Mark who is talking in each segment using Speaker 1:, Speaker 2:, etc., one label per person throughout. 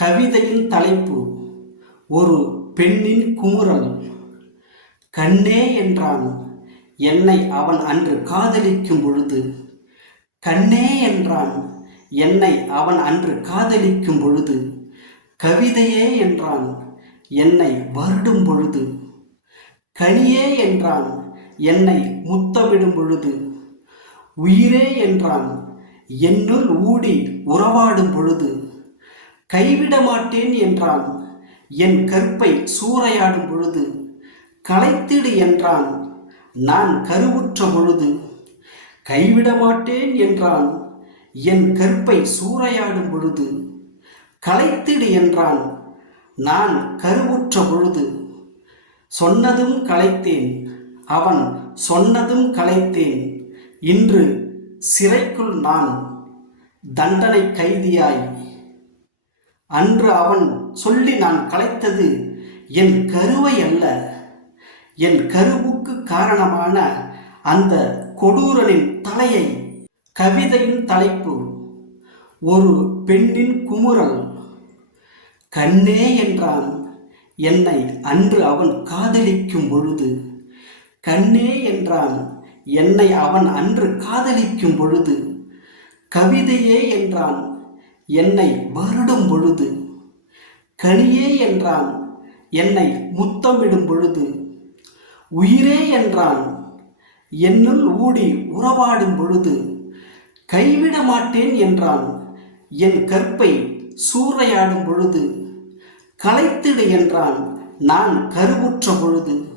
Speaker 1: கவிதையின் தலைப்பு ஒரு பெண்ணின் குமுறல். கண்ணே என்றான். என்னை அவன் அன்று காதலிக்கும் பொழுது கண்ணே என்றான். என்னை அவன் அன்று காதலிக்கும் பொழுது கவிதையே என்றான். என்னை வருடும் பொழுது கனியே என்றான். என்னை முத்தமிடும் பொழுது உயிரே என்றான். என்னுள் ஊடி உறவாடும் பொழுது கைவிட மாட்டேன் என்றான். என் கற்பை சூறையாடும் பொழுது களைத்திடு என்றான். நான் கருவுற்ற பொழுது கைவிட மாட்டேன் என்றான். என் கற்பை சூறையாடும் பொழுது களைத்திடு என்றான். நான் கருவுற்ற பொழுது சொன்னதும் களைத்தேன். அவன் சொன்னதும் களைத்தேன். இன்று சிறைக்குள் நான் தண்டனை கைதியாய் அன்று அவன் சொல்லி நான் கலைத்தது என் கருவை அல்ல. என் கருவுக்கு காரணமான அந்த கொடூரனின் தலையை கவிதையின் தலைப்பு ஒரு பெண்ணின் குமுறல். கண்ணே என்றான் என்னை அன்று அவன் காதலிக்கும் பொழுது. கண்ணே என்றான் என்னை அவன் அன்று காதலிக்கும் பொழுது. கவிதையே என்றான் என்னை வருடும் பொழுது. கனியே என்றான் என்னை முத்தமிடும் பொழுது. உயிரே என்றான் என்னுள் ஊடி உறவாடும் பொழுது. கைவிட மாட்டேன் என்றான் என் கற்பை சூறையாடும் பொழுது. களைத்திடு என்றான் நான் கருவுற்ற பொழுது.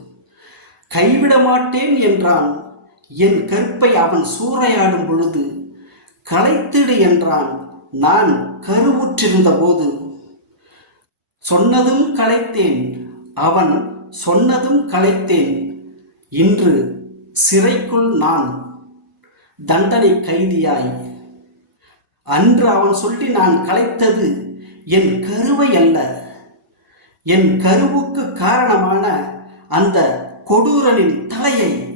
Speaker 1: கைவிட மாட்டேன் என்றான் என் கற்பை அவன் சூறையாடும் பொழுது. களைத்திடு என்றான் நான் கருவுற்றிருந்த போது சொன்னதும் களைத்தேன் அவன் சொன்னதும் களைத்தேன். இன்று சிறைக்குள் நான் தண்டனை கைதியாய். அன்று அவன் சொல்லி நான் களைத்தது என் கருவை அல்ல. என் கருவுக்கு காரணமான அந்த கொடூரனின் தலையை